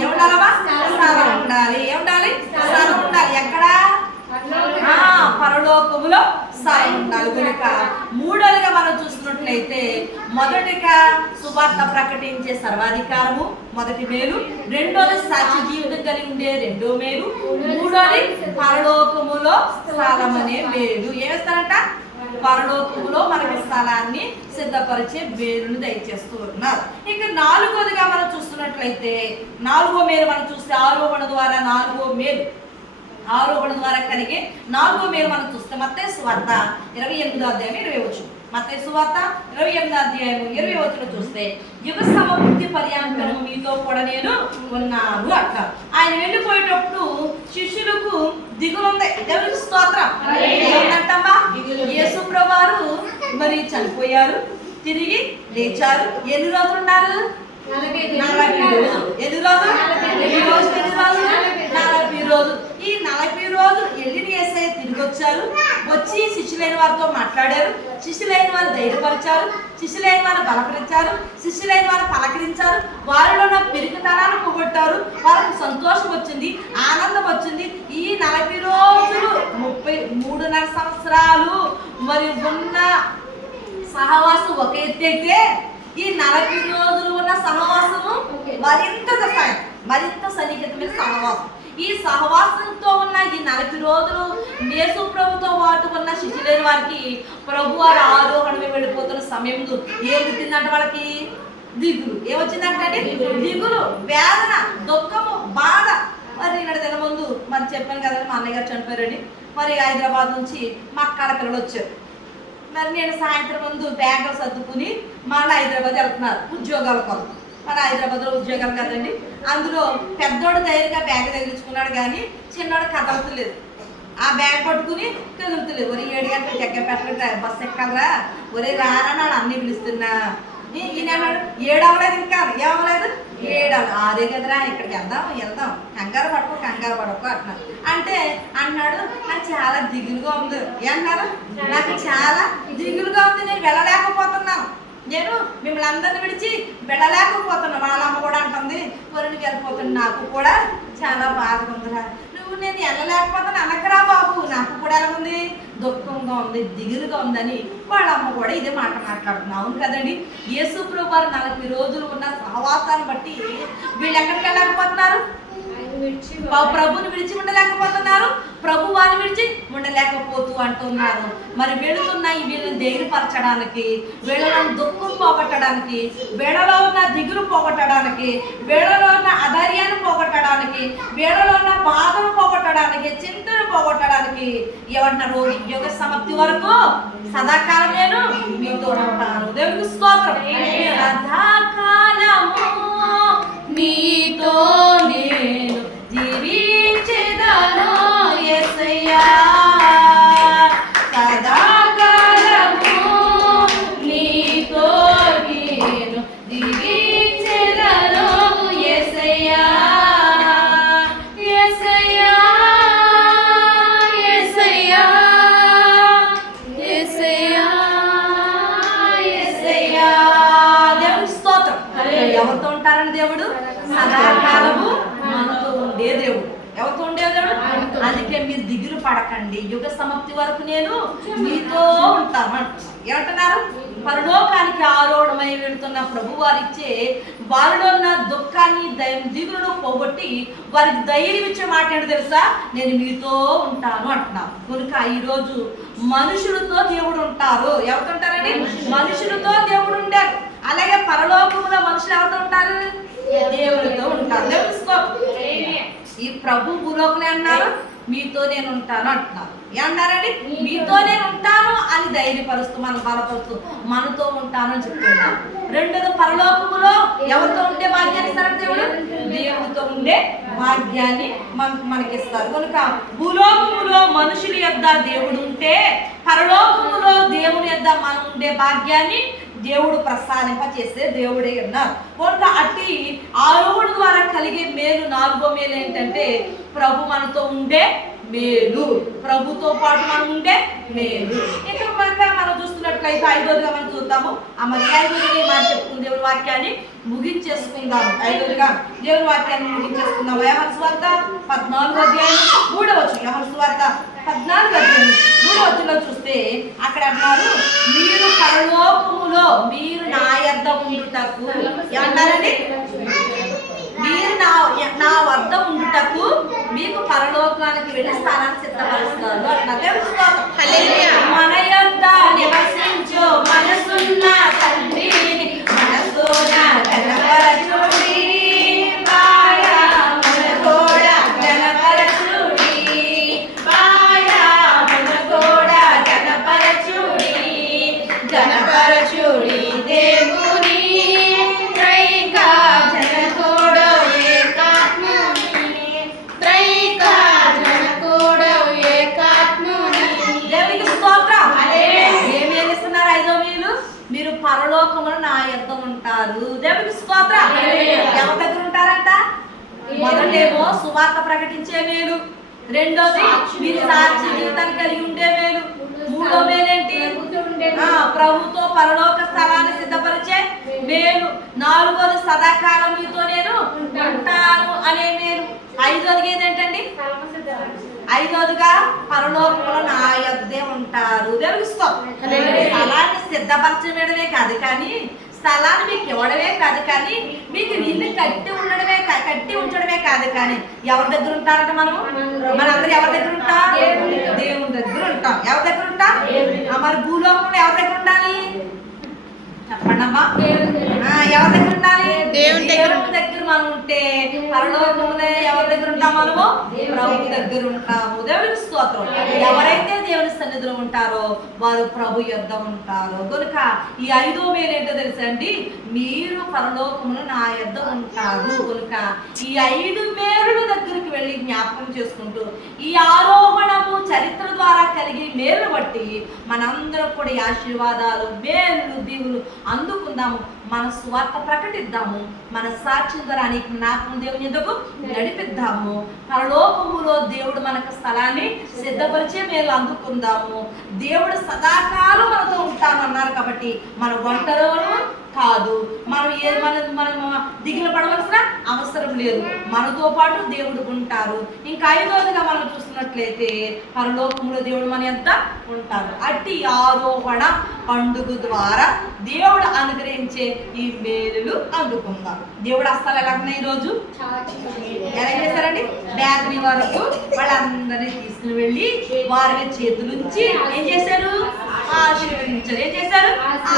ఏముండాలమ్మా? స్థలం ఉండాలి. ఏముండాలి? స్థలం ఉండాలి. ఎక్కడ? పరలోకములో స్థలం ఉండాలి. కనుక మూడోదిగా మనం చూసుకున్నట్లయితే, మొదటిగా సువార్త ప్రకటించే సర్వాధికారము మొదటి మేలు, రెండోది సాక్షి జీవితం కలిగి ఉండే రెండో మేలు, మూడోది పరలోకములో స్థలం అనే మేలు. ఏమిస్తారంట? పరలోకములో మనకి స్థలాన్ని సిద్ధపరిచే మేలును దయచేస్తూ ఉన్నారు. ఇక నాలుగోదిగా మనం చూస్తున్నట్లయితే, నాలుగో మేలు మనం చూస్తే ఆరోహణ ద్వారా కలిగే నాలుగో మేలు మనం చూస్తే మత్తయి సువార్త 28వ అధ్యాయం 20 మత్తయి సువార్త 28వ అధ్యాయం 20 చూస్తే, యుగ సమృద్ధి పర్యాంతము మీతో కూడా నేను ఉన్నాను అంటారు. ఆయన వెళ్ళిపోయేటప్పుడు శిష్యులకు దిగులుంది. దేవునికి స్తోత్రం. ఏంటంటమ్మా? యేసు ప్రభువారు మరి చనిపోయారు, తిరిగి లేచారు. ఎన్ని రోజులు ఉన్నారు? 40 రోజులు. ఎన్ని రోజులు? ఈ రోజు ఎన్ని రోజులు? 40 రోజులు. ఈ 40 రోజులు వెళ్ళిన యేసయ్య తిరిగి వచ్చి శిష్యులైన వారితో మాట్లాడారు. శిష్యులైన వారు ధైర్యపరిచారు, శిష్యులైన వారు బలపరిచారు, శిష్యులైన వారు పలకరించారు, వారిలో ఉన్న పెరుగుతనాన్ని పోగొట్టారు. వాళ్ళకి సంతోషం వచ్చింది, ఆనందం వచ్చింది. ఈ 40 రోజులు 33.5 సంవత్సరాలు మరి ఉన్న సహవాసం ఒక ఎత్తు అయితే, ఈ 40 రోజులు ఉన్న సహవాసము మరింత సన్నిహితమైన సహవాసం. ఈ సహవాసంతో ఉన్న ఈ 40 రోజులు యేసు ప్రభుతో పాటు ఉన్న శిష్యులైన వారికి ప్రభు వారు ఆరోహణమే వెళ్ళిపోతున్న సమయంలో ఏం పుట్టిందంట? వాళ్ళకి దిగులు. ఏమొచ్చిందంటే దిగులు, వేదన, దుఃఖము, బాధ. మరి నిన్న తిన ముందు మరి చెప్పాను కదండి, మా అన్నయ్య గారు చనిపోయారని. మరి హైదరాబాద్ నుంచి మా అక్కడ పిల్లలు వచ్చారు. మరి నేను సాయంత్రం ముందు బ్యాగులు సర్దుకుని మళ్ళీ హైదరాబాద్ వెళ్తున్నారు ఉద్యోగాల కోసం. మన హైదరాబాద్లో ఉద్యోగాలు కదండి. అందులో పెద్దోడు ధైర్యంగా బ్యాగ్ తగిలించుకున్నాడు, కానీ చిన్నోడు కదలతలేదు. ఆ బ్యాగ్ పట్టుకుని కదులుతలేదు. ఒరే 7 గంటలకు జగ్గపేటలో బస్సు ఎక్కాలరా, ఒరే రారా నాడు అన్నీ పిలుస్తున్నా, ఈయన అన్నాడు 7 అవ్వలేదు, ఇంకా ఏమవ్వలేదు, 7 అదే కదరా ఇక్కడికి వెళ్దాం కంగారు పడుకో అంటున్నాడు. అంటే అన్నాడు నాకు చాలా దిగులుగా ఉంది. ఏమన్నారు? నాకు చాలా దిగులుగా ఉంది, నేను వెళ్ళలేకపోతున్నాను, నేను మిమ్మల్ని అందరిని విడిచి వెళ్ళలేకపోతున్నా. వాళ్ళ అమ్మ కూడా అంటుంది పొరునికి వెళ్ళిపోతుంది, నాకు కూడా చాలా బాధగా ఉందిరా, నువ్వు నేను వెళ్ళలేకపోతాను అనకరా బాబు, నాకు కూడా ఎలా ఉంది, దుఃఖంగా ఉంది, దిగులుగా ఉందని వాళ్ళ అమ్మ కూడా ఇదే మాట మాట్లాడుతున్నావు. అవును కదండి, యేసు ప్రభువు వారు 40 రోజులు ఉన్న సహవాసాన్ని బట్టి వీళ్ళు ఎక్కడికి వెళ్ళలేకపోతున్నారు, ప్రభుని విడిచి ఉండలేకపోతున్నారు, ప్రభు వారిని విడిచి ఉండలేకపోతూ అంటున్నారు. మరి వెళుతున్న వీళ్ళని ధైర్యపరచడానికి, వీళ్ళలో దుఃఖం పోగొట్టడానికి, వీళ్ళలో ఉన్న దిగులు పోగొట్టడానికి, వీళ్ళలో ఉన్న అధైర్యాన్ని పోగొట్టడానికి, వీళ్ళలో ఉన్న బాధను పోగొట్టడానికి, చింతను పోగొట్టడానికి ఏమంటారు, యుగ సమాప్తి వరకు సదాకాలం నేను మీతో ఉంటాను. దేవునికి స్తోత్రం. సదాకాలము నీతో నేను జీవించెదను యేసయ్యా, సదాకాలము నీతో నేను జీవించెదను యేసయ్యా, యేసయ్యా, యేసయ్యా, యేసయ్యా, యేసయ్యా. దేవునికి స్తోత్రం. ఎవరితో ఉంటారని దేవుడు? సదాకాలము మనతో ఉండే దేవుడు. ఎవరితో ఉండే దేవుడు? అందుకే మీరు దిగులు పడకండి, యుగ సమాప్తి వరకు నేను మీతో ఉంటాను అంటున్నాను. ఏమంటున్నారు? పరలోకానికి ఆరోహణమై వెళుతున్న ప్రభు వారిచ్చే వారిలో ఉన్న దుఃఖాన్ని దిగులను పోగొట్టి వారికి ధైర్యం ఇచ్చే మాట ఏంటో తెలుసా, నేను మీతో ఉంటాను అంటున్నాను. కనుక ఈరోజు మనుషులతో దేవుడు ఉంటారు. ఎవరితో ఉంటారండి? మనుషులతో దేవుడు ఉంటారు. అలాగే పరలోకంలో మనుషులు ఎవరితో ఉంటారు? దేవుడితో ఉంటారు. ఈ ప్రభు భూలోకలే అన్నారు మీతో నేను ఉంటాను అంటున్నారు. ఏమన్నారండి? మీతో నేను ఉంటాను అని ధైర్యపరుస్తూ మనం బలపరుస్తూ మనతో ఉంటాను అని చెప్తున్నారు. రెండోది పరలోకములో ఎవరితో ఉండే భాగ్యాన్ని ఇస్తారు దేవుడు? దేవుడితో ఉండే భాగ్యాన్ని మనకిస్తారు. కనుక భూలోకములో మనుషుల యొద్ద దేవుడు ఉంటే పరలోకములో దేవుని యొద్ద మనం ఉండే భాగ్యాన్ని దేవుడు ప్రసాదింప చేస్తే దేవుడే అన్నారు. కనుక అట్టి ఆరోహణ ద్వారా కలిగే మేలు, 4వ మేలు ఏంటంటే ప్రభు మనతో ఉండే మేలు, ప్రభుతో పాటు మనం ఉండే మేలు. ఇక్కడ మనం చూస్తున్నట్లయితే 5వదిగా మనం చూద్దాము. మరి 5వదిగా మాట చెప్పుకుంది దేవుని వాక్యాన్ని ముగించేసుకుందాం. 5వదిగా దేవుని వాక్యాన్ని ముగించేసుకుందాం. యోహాను సువార్త 14వ అధ్యాయం 3వ వచనం. యోహాను సువార్త 14వ అధ్యాయం 3వ వచనంలో చూస్తే అక్కడ అన్నారు, మీరు పరలోకములో మీరు నా యొద్ద ఉండుటకు. ఏమన్నారండి? మీరు నా వద్ద ఉండుటకు మీకు పరలోకానికి వెళ్ళి స్థానాన్ని సిద్ధపరుస్తారు అన్నారు. మన యొద్ద నివసించు మనసున్న తండ్రిని మనసున కనపరచుడి, మాయా మన కూడా కనపరచుడి, మాయా మన కూడా కనపరచుడి, కనపరచుడి దేవుని త్రైకా జనకోడో ఏకాత్ముని, త్రైకా జనకోడో ఏకాత్ముని. దేవునికి స్తోత్రం. ఏమేమి ఇస్తున్నారు? 5వ మేలు, మీరు పరలోకములో నా యొద్ద ఉంటారు. దేవునికి స్తోత్రం. ఎవరి దగ్గర ఉంటారంట? మొదటేమో సువార్త ప్రకటించే మేలు, రెండోది మీరు సాక్షి జీవితాన్ని కలిగి ఉండే మేలు, 3వ మేలేంటి? ప్రభుతో పరలోక స్థలాన్ని సిద్ధపరిచే మేలు, 4వది సదాకాలం మీతో నేను ఉంటాను అనే మేలు, 5వది ఏంటండి? 5వదిగా పరలోకంలో నా యొద్దే ఉంటారు. దేవునికి స్తోత్రం. స్థలాన్ని సిద్ధపరచడమే కాదు కానీ, స్థలాన్ని మీకు ఇవ్వడమే కాదు కానీ, మీకు ఇల్లు కట్టి ఉంచడమే కాదు కానీ ఎవరి దగ్గర ఉంటారంట? మనందరూ ఎవరి దగ్గర ఉంటాం? దేవుని దగ్గర ఉంటాం. ఎవరి దగ్గర ఉంటాం? మరి భూలోకంలో ఎవరి దగ్గర ఉండాలి చెప్పండి అమ్మా? ఎవరి దగ్గర ఉండాలి? దేవుని దగ్గర దగ్గర మనం ఉంటే పరలోకంలో ఎవరి దగ్గర ఉంటాం? మనము ప్రభు దగ్గర ఉంటాము. దేవునికి స్తోత్రం. ఎవరైతే దేవుని సన్నిధిలో ఉంటారో వారు ప్రభు యొద్ద ఉంటారు. కనుక ఈ 5వ మేలు ఏంటో తెలుసా అండి? మీరు పరలోకములో నా యొద్ద ఉంటారు. కనుక ఈ 5 మేలుల దగ్గరికి వెళ్ళి జ్ఞాపకం చేసుకుంటూ ఈ ఆరోహణము చరిత్ర ద్వారా కలిగే మేలు బట్టి మనందరం కూడా ఈ ఆశీర్వాదాలు, మేలు, దీవులు అందుకుందాము. మన స్వార్థ ప్రకటిద్దాము. మన సాక్ష్యం ద్వారా అనేక జ్ఞాపకం దేవుని ఎందుకు నడిపిద్దాము. పరలోకములో దేవుడు మనకు స్థలాన్ని సిద్ధపరిచే మేలు అందుకుందాము. దేవుడు సదాకాలం మనతో ఉంటానన్నారు కాబట్టి మన ఒంటరిలో కాదు. మనం దిగులు పడవలసిన అవసరం లేదు. మనతో పాటు దేవుడు ఉంటారు. ఇంకా 5వదిగా మనం చూస్తున్నట్లయితే పరలోకంలో దేవుడు మన ఎంత ఉంటారు. అట్టి ఆరోహణ పండుగ ద్వారా దేవుడు అనుగ్రహించే ఈ మేలులు అందుకుందాం. దేవుడు హస్తాలు ఎలా ఉన్నాయి? ఈరోజు ఎలా చేశారండి? బ్యాగ్ని వరకు వాళ్ళందరినీ తీసుకుని వెళ్ళి వారి మీద చేతులుంచి ఏం చేశారు? ఆశీర్వదించారు. ఏం చేశారు?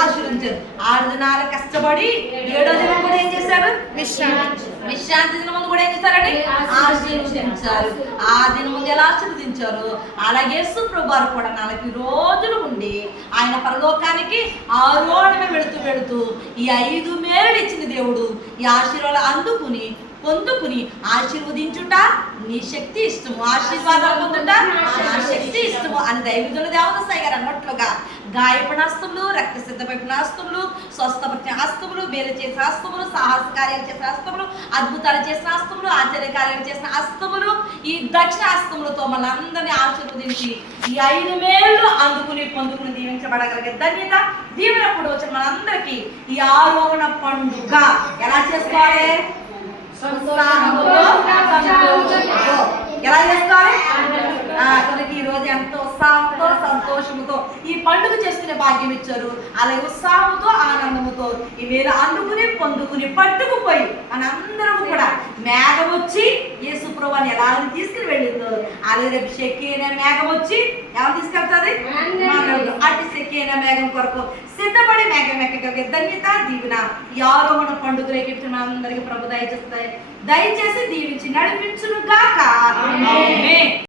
ఆశీర్వదించారు. 6 దినాలు కష్టపడి 7వ దినం కూడా ఏం చేశారు? విశ్రాంతి దినం ముందు కూడా ఏం చేశారండి? ఆశీర్వదించారు. ఆ దినం ముందు ఎలా ఆశీర్వదించారు అలాగే యేసు ప్రభువారు కూడా 40 రోజులు ఉండి ఆయన పరలోకానికి ఆరోహణమే వెళుతూ ఈ 5 మేలులు ఇచ్చిన దేవుడు ఈ ఆశీర్వాదాలు పొందుకుని ఆశీర్వదించుట నీ శక్తి ఇష్టము, ఆశీర్వాదాలు పొందుట నా శక్తి ఇష్టము అని దైవజనుల దేవదసాయి గారు అన్నట్లుగా గాయపడిన హస్తములు, రక్త సిద్ధపడిన హస్తములు, స్వస్థపరిచిన హస్తములు, మేలు చేసిన హస్తములు, సాహస కార్యాలు చేసిన హస్తములు, అద్భుతాలు చేసిన హస్తములు, ఆశ్చర్య కార్యాలు చేసిన హస్తములు, ఈ దక్షిణ హస్తములతో మనందరినీ ఆశీర్వదించి ఈ 5 మేలు పొందుకుని దీవించబడగలిగే ధన్యత దీవెన కూడా వచ్చిన మనందరికీ ఈ ఆరోహణ పండుగ ఎలా చేసుకోవాలి? ఎలా చేసుకోవాలి? కనుక ఈ రోజు ఎంతో ఉత్సాహంతో సంతోషంతో ఈ పండుగ చేసుకునే భాగ్యం ఇచ్చారు. అలాగే ఉత్సాహంతో ఆనందముతో ఈ వేళ పొందుకుని పట్టుకుపోయి మనందరం కూడా మేఘం వచ్చి యేసు ప్రభువుని ఎలా తీసుకుని వెళ్ళిందో అలాగే రేపు షెక్కైన మేఘం వచ్చి ఎలా తీసుకెళ్తుంది? అటు షెక్కైన మేఘం కొరకు సిద్ధపడి మేఘం ఎక్కగలిగే ధన్యత దీవెన ఈ ఆరోహణ పండుగలకి మనందరికీ ప్రభు దయచేసి దీవించి నడిపించును గాక. ఆమేన్.